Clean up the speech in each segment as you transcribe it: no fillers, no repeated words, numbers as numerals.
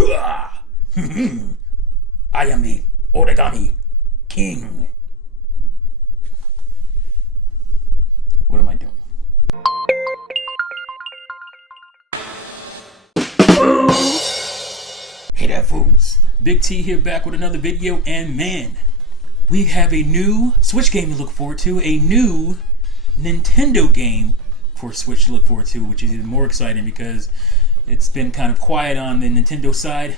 I am the Origami King. What am I doing? Hey there, fools. Big T here, back with another video, and man, we have a new Switch game to look forward to, a new Nintendo game for Switch to look forward to, which is even more exciting because it's been kind of quiet on the Nintendo side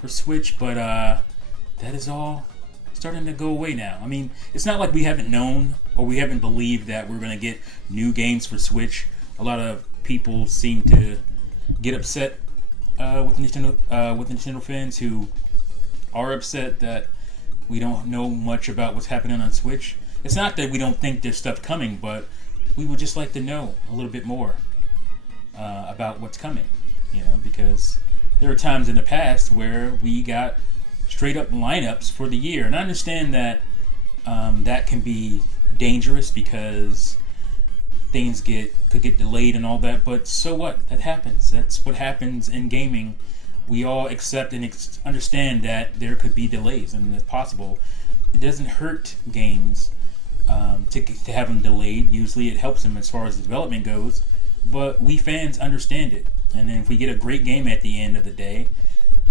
for Switch, but that is all starting to go away now. I mean, it's not like we haven't known or we haven't believed that we're going to get new games for Switch. A lot of people seem to get upset with Nintendo fans who are upset that we don't know much about what's happening on Switch. It's not that we don't think there's stuff coming, but we would just like to know a little bit more about what's coming, because there are times in the past where we got straight up lineups for the year, and I understand that that can be dangerous because things could get delayed and all that, but so what? That happens. That's what happens in gaming. We all accept and understand that there could be delays, and it's possible. It doesn't hurt games to have them delayed. Usually it helps them as far as the development goes, but we fans understand it, and then if we get a great game at the end of the day,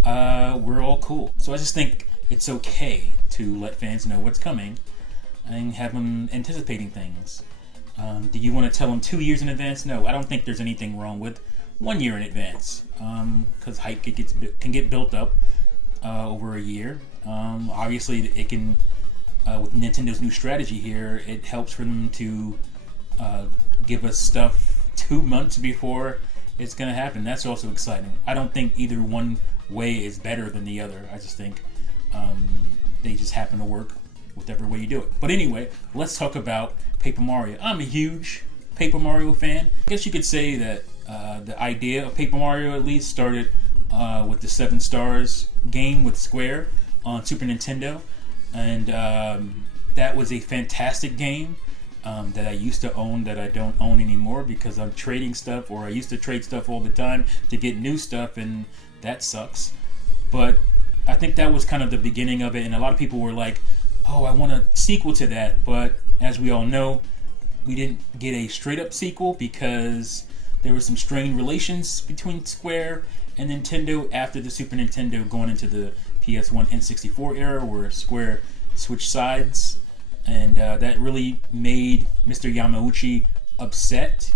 we're all cool. So I just think it's okay to let fans know what's coming and have them anticipating things. Do you want to tell them 2 years in advance? No, I don't think there's anything wrong with 1 year in advance, because hype can get built up over a year. Obviously, it can, with Nintendo's new strategy here, it helps for them to give us stuff 2 months before it's going to happen. That's also exciting. I don't think either one way is better than the other. I just think they just happen to work whichever way you do it. But anyway, let's talk about Paper Mario. I'm a huge Paper Mario fan. I guess you could say that the idea of Paper Mario at least started with the 7 Stars game with Square on Super Nintendo, and that was a fantastic game that I used to own that I don't own anymore because I'm trading stuff, or I used to trade stuff all the time to get new stuff, and that sucks. But I think that was kind of the beginning of it, and a lot of people were like, oh, I want a sequel to that, but as we all know, we didn't get a straight up sequel because there were some strained relations between Square and Nintendo after the Super Nintendo going into the PS1 N64 era, where Square switched sides, and that really made Mr. Yamauchi upset.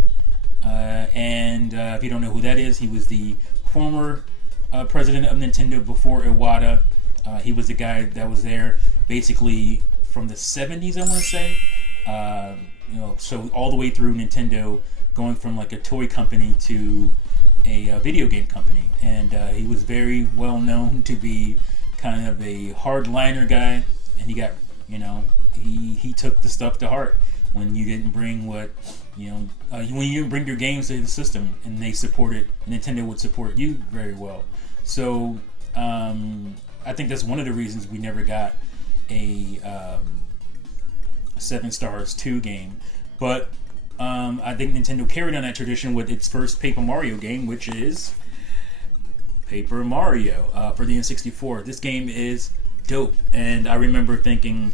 And if you don't know who that is, he was the former president of Nintendo before Iwata. He was the guy that was there basically from the 70s, I want to say. So all the way through Nintendo, going from like a toy company to a video game company. And he was very well known to be kind of a hardliner guy, and he got, he took the stuff to heart when you didn't bring when you didn't bring your games to the system, and Nintendo would support you very well. So I think that's one of the reasons we never got a 7 Stars 2 game. But I think Nintendo carried on that tradition with its first Paper Mario game, which is Paper Mario for the N64. This game is dope, and I remember thinking,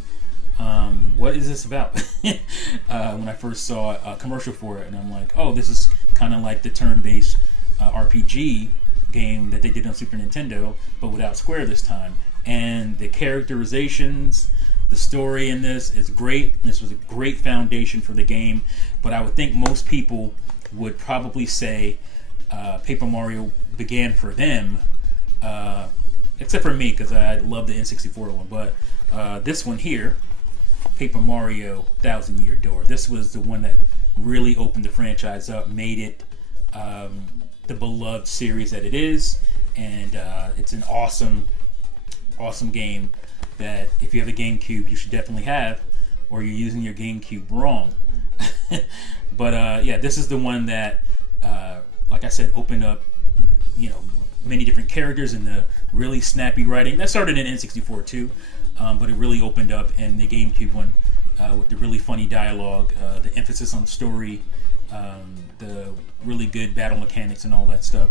what is this about? When I first saw a commercial for it, and I'm like, oh, this is kind of like the turn-based RPG game that they did on Super Nintendo, but without Square this time. And the characterizations, the story in this is great. This was a great foundation for the game, but I would think most people would probably say Paper Mario began for them, except for me, because I love the N64 one. But this one here, Paper Mario Thousand Year Door, this was the one that really opened the franchise up, made it the beloved series that it is, and it's an awesome game that if you have a GameCube, you should definitely have, or you're using your GameCube wrong. But yeah, this is the one that, like I said, opened up, many different characters and the really snappy writing. That started in N64 too, but it really opened up in the GameCube one with the really funny dialogue, the emphasis on story, the really good battle mechanics and all that stuff.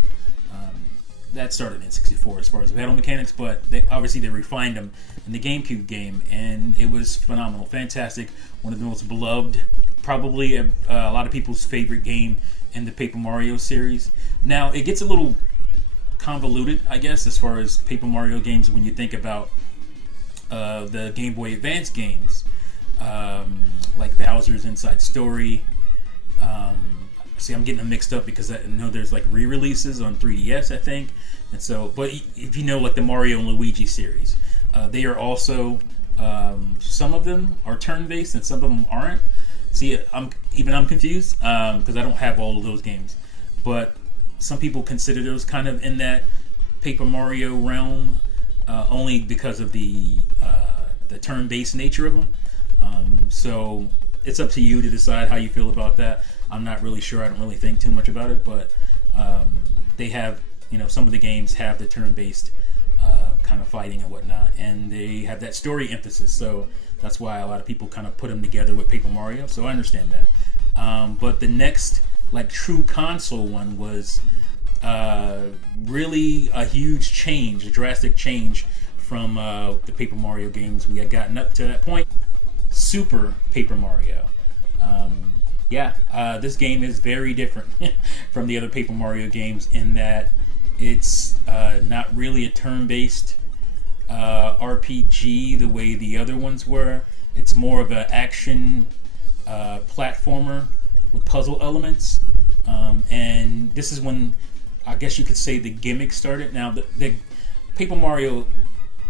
that started in 64 as far as battle mechanics, but they refined them in the GameCube game, and it was phenomenal, fantastic, one of the most beloved, probably a lot of people's favorite game in the Paper Mario series. Now it gets a little convoluted, I guess, as far as Paper Mario games when you think about the Game Boy Advance games, like Bowser's Inside Story. See, I'm getting them mixed up because I know there's like re-releases on 3DS, I think, and so. But if you know, like the Mario and Luigi series, they are also some of them are turn-based and some of them aren't. See, I'm confused because I don't have all of those games, but some people consider those kind of in that Paper Mario realm, only because of the turn-based nature of them. So it's up to you to decide how you feel about that. I'm not really sure. I don't really think too much about it, but they have, some of the games have the turn-based kind of fighting and whatnot, and they have that story emphasis. So that's why a lot of people kind of put them together with Paper Mario. So I understand that. But the next, like, true console one was really a huge change, a drastic change from the Paper Mario games we had gotten up to that point. Super Paper Mario. This game is very different from the other Paper Mario games in that it's not really a turn-based RPG the way the other ones were. It's more of an action platformer with puzzle elements. And this is when, I guess you could say, the gimmick started. Now, the Paper Mario,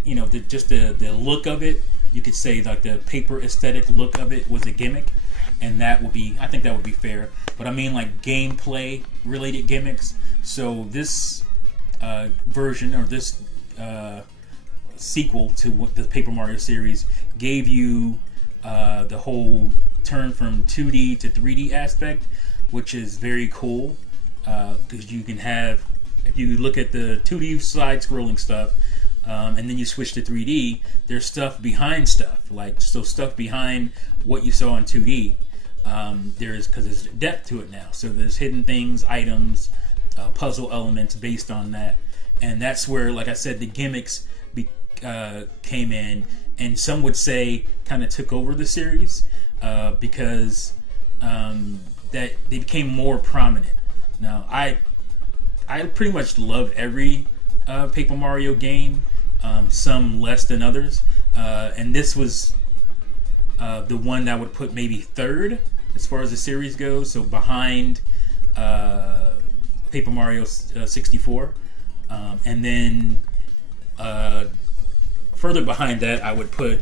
the look of it, you could say like the paper aesthetic look of it was a gimmick, and I think that would be fair. But I mean like gameplay related gimmicks. So this version, or this sequel to the Paper Mario series, gave you the whole turn from 2D to 3D aspect, which is very cool, because you can have, if you look at the 2D side-scrolling stuff, and then you switch to 3D, there's stuff behind stuff, stuff behind what you saw in 2D. Because there's depth to it now, so there's hidden things, items, puzzle elements based on that, and that's where, like I said, the gimmicks came in, and some would say kind of took over the series, because that they became more prominent. Now, I pretty much love every Paper Mario game, some less than others, and this was the one that I would put maybe third as far as the series goes, so behind Paper Mario 64, and then further behind that I would put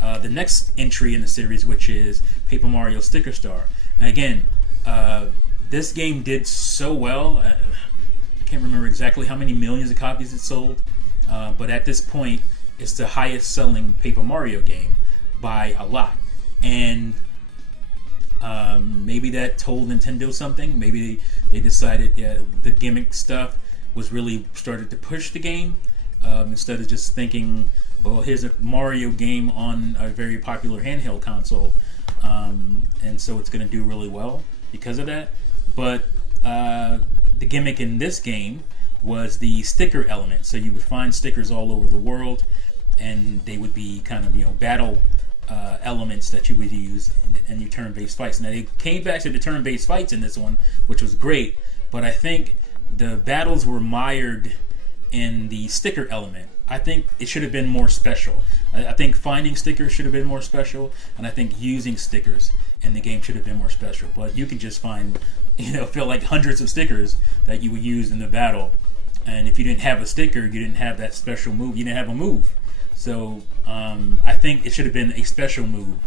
the next entry in the series, which is Paper Mario Sticker Star. And again, this game did so well. I can't remember exactly how many millions of copies it sold, but at this point, it's the highest selling Paper Mario game by a lot. And maybe that told Nintendo something. Maybe they decided the gimmick stuff was really started to push the game, instead of just thinking, well, here's a Mario game on a very popular handheld console, and so it's going to do really well because of that. But the gimmick in this game was the sticker element. So you would find stickers all over the world, and they would be kind of battle elements that you would use in your turn-based fights. Now they came back to the turn-based fights in this one, which was great, but I think the battles were mired in the sticker element. I think it should have been more special. I think finding stickers should have been more special, and I think using stickers in the game should have been more special. But you can just find, feel like hundreds of stickers that you would use in the battle, and if you didn't have a sticker, you didn't have that special move. You didn't have a move. So I think it should have been a special move.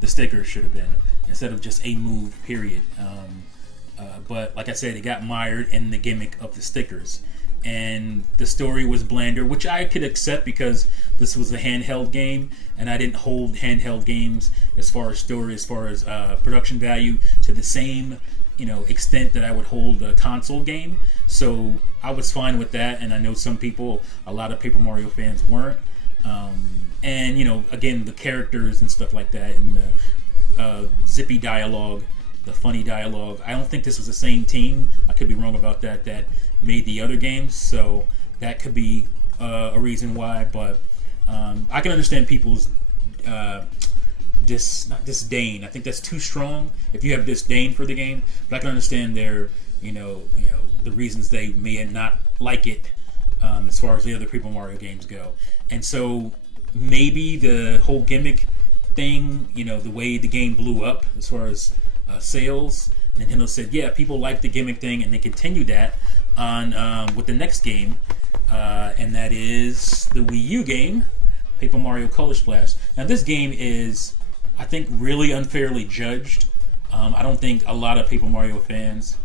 The stickers should have been, instead of just a move, period. But like I said, it got mired in the gimmick of the stickers. And the story was blander, which I could accept because this was a handheld game, and I didn't hold handheld games as far as story, as far as production value, to the same extent that I would hold a console game. So I was fine with that, and I know some people, a lot of Paper Mario fans, weren't. And again, the characters and stuff like that, and the zippy dialogue, the funny dialogue. I don't think this was the same team. I could be wrong about that. That made the other games, so that could be a reason why. But I can understand people's not disdain. I think that's too strong. If you have disdain for the game, but I can understand their the reasons they may not like it as far as the other Paper Mario games go. And so maybe the whole gimmick thing, the way the game blew up as far as sales, Nintendo said, yeah, people like the gimmick thing, and they continued that on with the next game, and that is the Wii U game, Paper Mario Color Splash. Now, this game is, I think, really unfairly judged. I don't think a lot of Paper Mario fans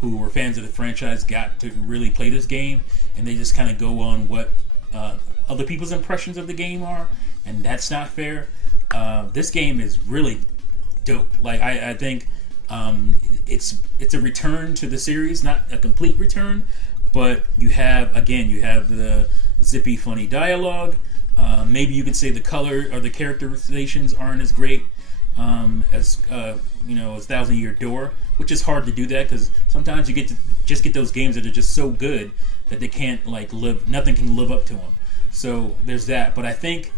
who were fans of the franchise got to really play this game, and they just kind of go on what other people's impressions of the game are, and that's not fair. This game is really dope. Like, I think it's a return to the series, not a complete return, but you have the zippy, funny dialogue. Maybe you could say the color or the characterizations aren't as great as Thousand Year Door, which is hard to do that because sometimes you get those games that are just so good that they can't nothing can live up to them. So there's that. But I think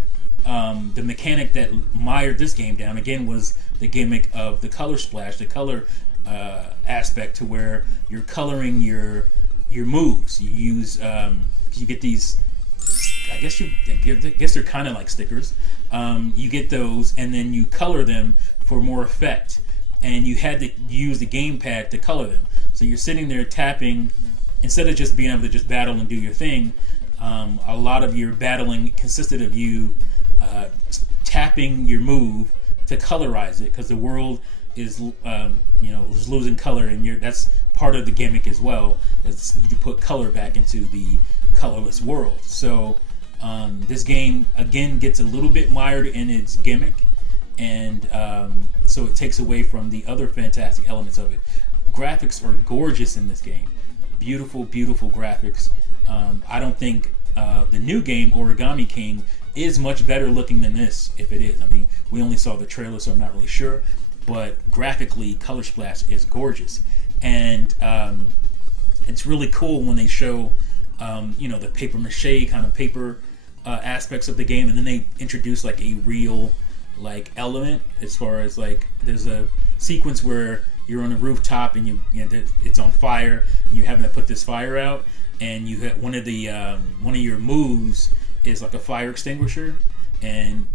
the mechanic that mired this game down again was the gimmick of the color splash, the color aspect, to where you're coloring your moves. You use you get these. I guess they're kind of like stickers. You get those, and then you color them for more effect. And you had to use the gamepad to color them. So you're sitting there tapping, instead of just being able to just battle and do your thing. A lot of your battling consisted of you tapping your move to colorize it, because the world is is losing color, and that's part of the gimmick as well. Is you put color back into the colorless world. So this game again gets a little bit mired in its gimmick, and so it takes away from the other fantastic elements of it. Graphics are gorgeous in this game. Beautiful, beautiful graphics. I don't think the new game, Origami King, is much better looking than this, if it is. I mean, we only saw the trailer, so I'm not really sure. But graphically, Color Splash is gorgeous. And it's really cool when they show, the paper mache kind of paper aspects of the game, and then they introduce like a real element, as far as there's a sequence where you're on a rooftop and it's on fire, and you're having to put this fire out, and you have one of your moves is like a fire extinguisher, and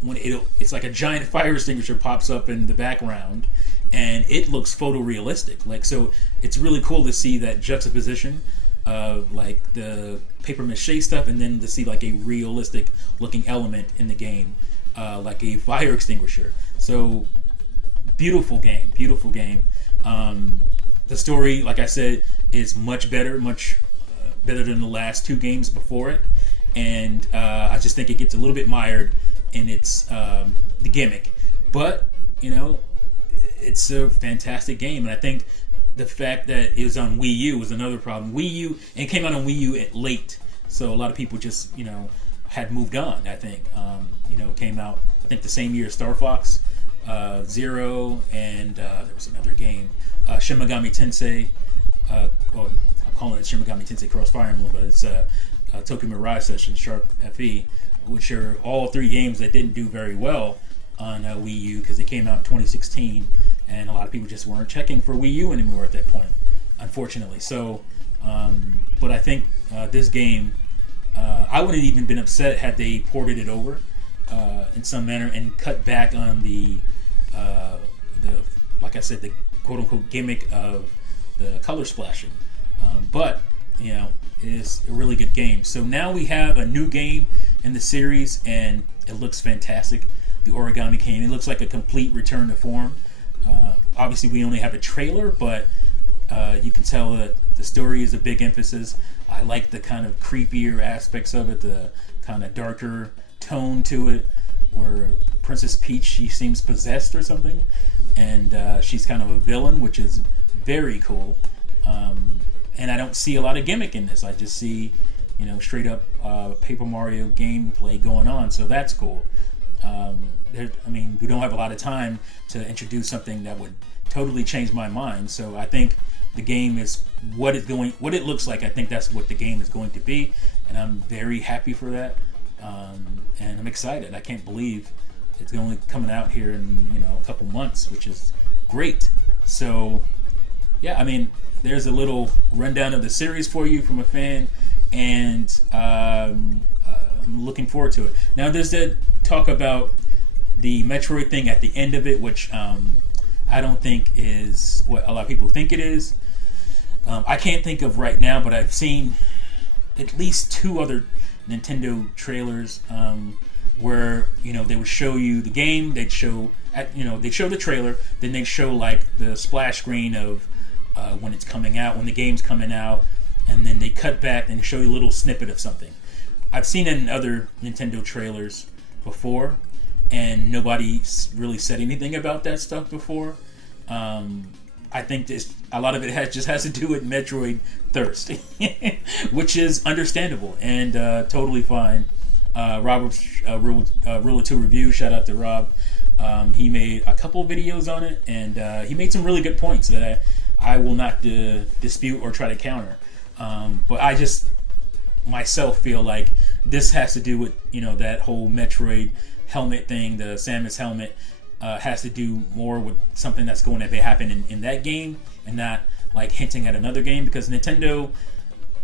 when it's like a giant fire extinguisher pops up in the background, and it looks photorealistic. So it's really cool to see that juxtaposition of the paper mache stuff, and then to see a realistic looking element in the game, like a fire extinguisher. So beautiful game. The story, like I said, is much better than the last two games before it, and I just think it gets a little bit mired in its the gimmick. But it's a fantastic game, and I think the fact that it was on Wii U was another problem. Wii U, and it came out on Wii U late, so a lot of people just had moved on. I think came out I think the same year as Star Fox Zero, and there was another game, Shin Megami Tensei. I'm calling it Shin Megami Tensei Cross Fire Emblem, but it's Tokyo Mirage Session Sharp FE, which are all three games that didn't do very well on Wii U because they came out in 2016, and a lot of people just weren't checking for Wii U anymore at that point, unfortunately. So, but I think this game, I wouldn't have even been upset had they ported it over in some manner and cut back on the like I said, the quote unquote gimmick of the color splashing. But it is a really good game. So now we have a new game in the series, and it looks fantastic. The Origami King. It looks like a complete return to form. Obviously, we only have a trailer, but you can tell that the story is a big emphasis. I like the kind of creepier aspects of it, the kind of darker tone to it, where Princess Peach, she seems possessed or something, and she's kind of a villain, which is very cool. And I don't see a lot of gimmick in this. I just see, straight up Paper Mario gameplay going on, so that's cool. We don't have a lot of time to introduce something that would totally changed my mind. So I think the game is what it looks like. I think that's what the game is going to be, and I'm very happy for that. And I'm excited. I can't believe it's only coming out here in a couple months, which is great. So yeah, I mean, there's a little rundown of the series for you from a fan, and I'm looking forward to it. Now, there's that talk about the Metroid thing at the end of it, which I don't think is what a lot of people think it is. I can't think of right now, but I've seen at least 2 other Nintendo trailers where they would show you the game. They'd show the trailer, then they'd show like the splash screen of when it's coming out, when the game's coming out, and then they cut back and show you a little snippet of something. I've seen it in other Nintendo trailers before, and nobody really said anything about that stuff before. I think a lot of it has to do with Metroid thirst, which is understandable and totally fine. Robert's Rule of Two review, shout out to Rob. He made a couple videos on it, and he made some really good points that I will not dispute or try to counter. But I just myself feel like this has to do with that whole Metroid helmet thing, the Samus helmet. Has to do more with something that's going to happen in that game, and not like hinting at another game, because Nintendo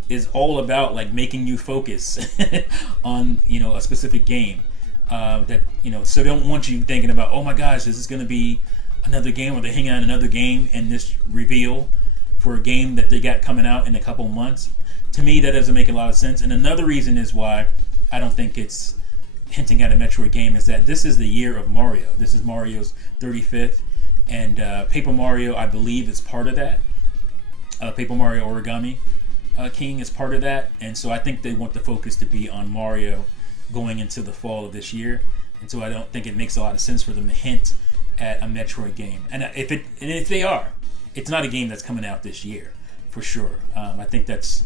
is all about like making you focus on a specific game that so they don't want you thinking about, oh my gosh, this is going to be another game, or they're hanging on another game in this reveal for a game that they got coming out in a couple months. To me, that doesn't make a lot of sense. And another reason is why I don't think it's hinting at a Metroid game is that this is the year of Mario. This is Mario's 35th, and Paper Mario, I believe, is part of that. Paper Mario Origami King is part of that, and so I think they want the focus to be on Mario going into the fall of this year, and so I don't think it makes a lot of sense for them to hint at a Metroid game. And if they are, it's not a game that's coming out this year for sure. I think that's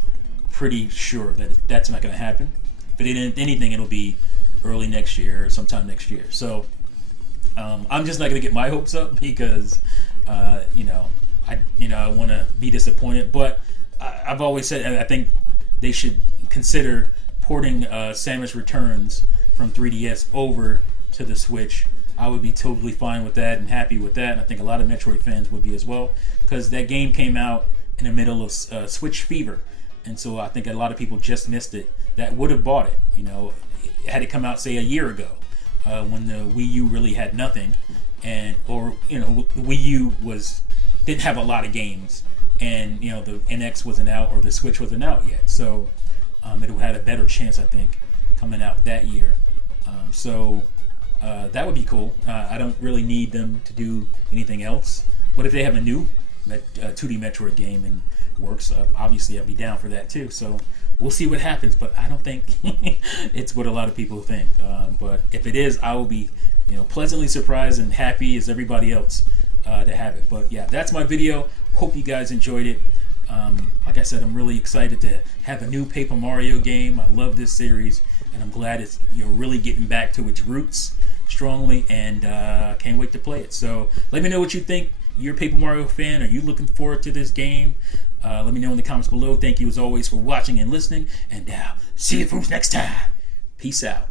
pretty sure that that's not going to happen. But if anything, it'll be early next year or sometime next year. So I'm just not going to get my hopes up, because I want to be disappointed. But I've always said I think they should consider porting Samus Returns from 3DS over to the Switch. I would be totally fine with that and happy with that. And I think a lot of Metroid fans would be as well, because that game came out in the middle of Switch fever. And so I think a lot of people just missed it that would have bought it. Had it come out, say, a year ago, when the Wii U really had nothing, or Wii U didn't have a lot of games, and the NX wasn't out, or the Switch wasn't out yet. So it would have had a better chance, I think, coming out that year. So that would be cool. I don't really need them to do anything else. But if they have a new 2D Metroid game and works, obviously I'd be down for that too. So we'll see what happens, but I don't think it's what a lot of people think. But if it is, I will be pleasantly surprised and happy as everybody else to have it. But yeah, that's my video. Hope you guys enjoyed it. Like I said, I'm really excited to have a new Paper Mario game. I love this series, and I'm glad it's really getting back to its roots strongly, and can't wait to play it. So let me know what you think. You're a Paper Mario fan. Are you looking forward to this game? Let me know in the comments below. Thank you as always for watching and listening, and see you folks next time. Peace out.